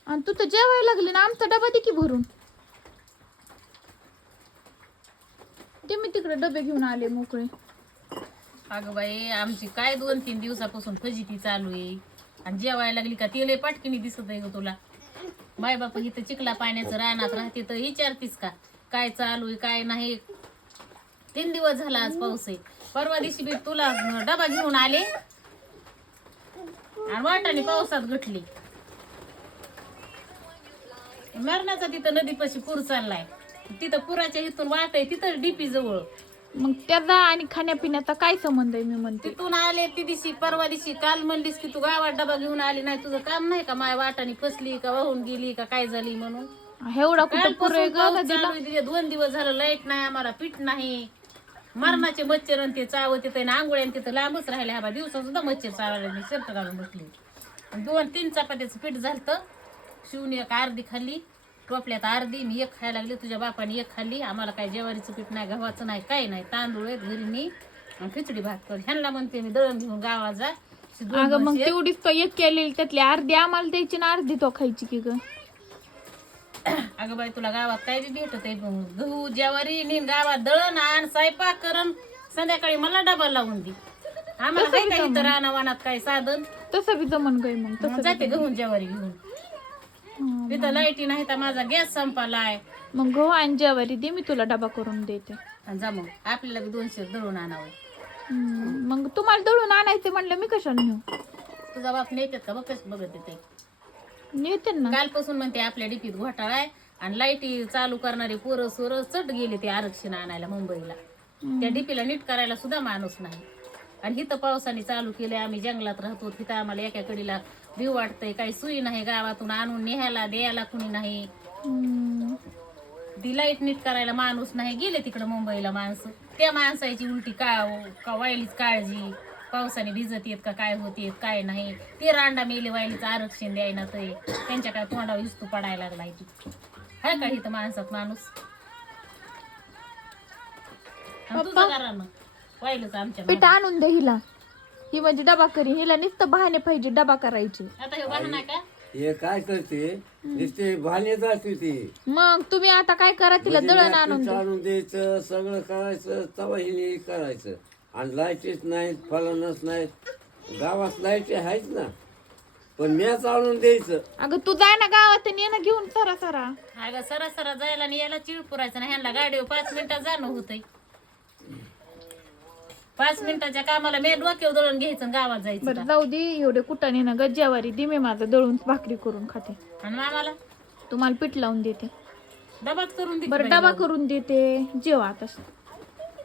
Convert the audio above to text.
आणि तू तर जेवायला लागली ना, आमचा डबा दे की भरून. ते मी तिकडे डबे घेऊन आले मोकळे. अगं बाई आमची काय 2-3 दिवसापासून फजिती चालू आहे. आणि जेवायला लागली का ते लय पाटकीने दिसत आहे ग तुला. माय बाप इथं चिखला पाण्याचं रानात राहते तर विचारतीस का काय चालू आहे काय नाही. 3 दिवस झाला आज पाऊस आहे. परवा दिवशी बी तुला डबा घेऊन आले आणि वाटाने पावसात घटली. मरणाचा तिथं नदीपाशी पूर चाललाय. तिथं पुराच्या इथून वाट आहे तिथं डीपी जवळ. मग त्याचा आणि खाण्यापिण्याचा काय संबंध आहे मी म्हणते. तिथून आले ती दिवशी परवा दिवशी काल म्हणलीस की तू गावात डबा घेऊन आली नाही. तुझं काम नाही का माय वाटाने फसली का वाहून गेली का काय झाली म्हणून. एवढा कुठं पूर आहे ग नदीला. 2 दिवस झालं लाईट नाही आम्हाला पीठ नाही. मरणाचे मच्छर आणि ते चावत येते ना आंघोळ्या तिथं लांबच राहिले. हा दिवसा सुद्धा मच्छर चावायला मी शर्ट घालून बसली. 2-3 चपात्याचं पीठ झालं. शिवून एक अर्धी खाल्ली. टोपल्यात अर्धी मी एक खायला लागली. तुझ्या बापाने एक खाल्ली. आम्हाला काय ज्वारीचं पीठ नाही गव्हाचं नाही काही नाही. तांदूळ आहेत घरी मी खिचडी भात कर. ह्यांना म्हणते मी दळण घेऊन गावात जा. अगं मग तेवढीच तो एक केलेली त्यातली अर्धी आम्हाला द्यायची ना अर्धी तो खायची की ग. अगं बाई तुला गावात काय बी भेटत आहे. गहू ज्वारी नीन गावात दळण आण स्वयंपाक करण संध्याकाळी मला डबा लावून दे. आम्हाला काय काय इथं रानावानात काय साधन. तसं बी जमन गय मग तसं जाते गहू ज्वारी घेऊन. तिथं लाईटी नाही तर माझा गॅस संपालाय. मग गहू आणि ज्वारी दे मी तुला डबा करून देते. जा मग आपल्याला बी 200 दळून आणावं. मग तुम्हाला दळून आणायचं म्हणलं मी कशाला नेऊ. तुझा बाप नेतात का बघ कसं बघत येते. नेते ना. कालपासून म्हणते आपल्या डिपीत घोटाळा आहे आणि लाईटी चालू करणारे पोरं सोरं चट गेले ते आरक्षण आणायला मुंबईला. त्या डिपीला नीट करायला सुद्धा माणूस नाही. आणि इथं पावसाने चालू केलंय. आम्ही जंगलात राहतो तिथं आम्हाला एका कडीला भीव वाटतंय. काही सुई नाही गावातून आणून न्यायला द्यायला कुणी नाही. ती लाईट नीट करायला माणूस नाही. गेले तिकडं मुंबईला माणसं. त्या माणसाची उलटी का वायलीच काळजी. पावसाने भिजत येत का काय होते काय नाही. ते रांडा मेले वायलीचं आरक्षण द्यायना तर त्यांच्या काय तोंडावर हिस्तू पडायला लागलाय. ती हाय का इथं माणसात माणूस. तुझं करा ना वायलीच आमच्या पीठ आणून दे हिला. ही म्हणजे डबा करी. हिला नुसतं बहाणे पाहिजे डबा करायचे. आता हे बहाणा का हे काय करते नुसते भालेच असते ती. मग तुम्ही आता काय करा तिला दळण आणून द्या. आणून द्यायचं सगळं करायचं तवाही करायचं. आणि लाईटीच नाहीत फलनच नाहीत. गावात लाईटी आहेत ना पण मॅच आणून द्यायचं. अगं तू जाय ना गावात आणि ये ना घेऊन सरा सरा. अगं सरा जायला आणि याला चिळ पुरायचं ना. ह्यांना गाडीवर 5 मिनिटात जाणं होतंय. 5 मिनिटाच्या कामाला मी डोक्यावर दळून घ्यायचं आणि गावात जायचं. बरं जाऊ दे एवढे कुटाने ना गज्जावारी दे मी माझं दळून भाकरी करून खाते. आणि मामाला तुम्हाला पीठ लावून देते. डबाच करून दे. बरं डबा करून देते जेवा आता.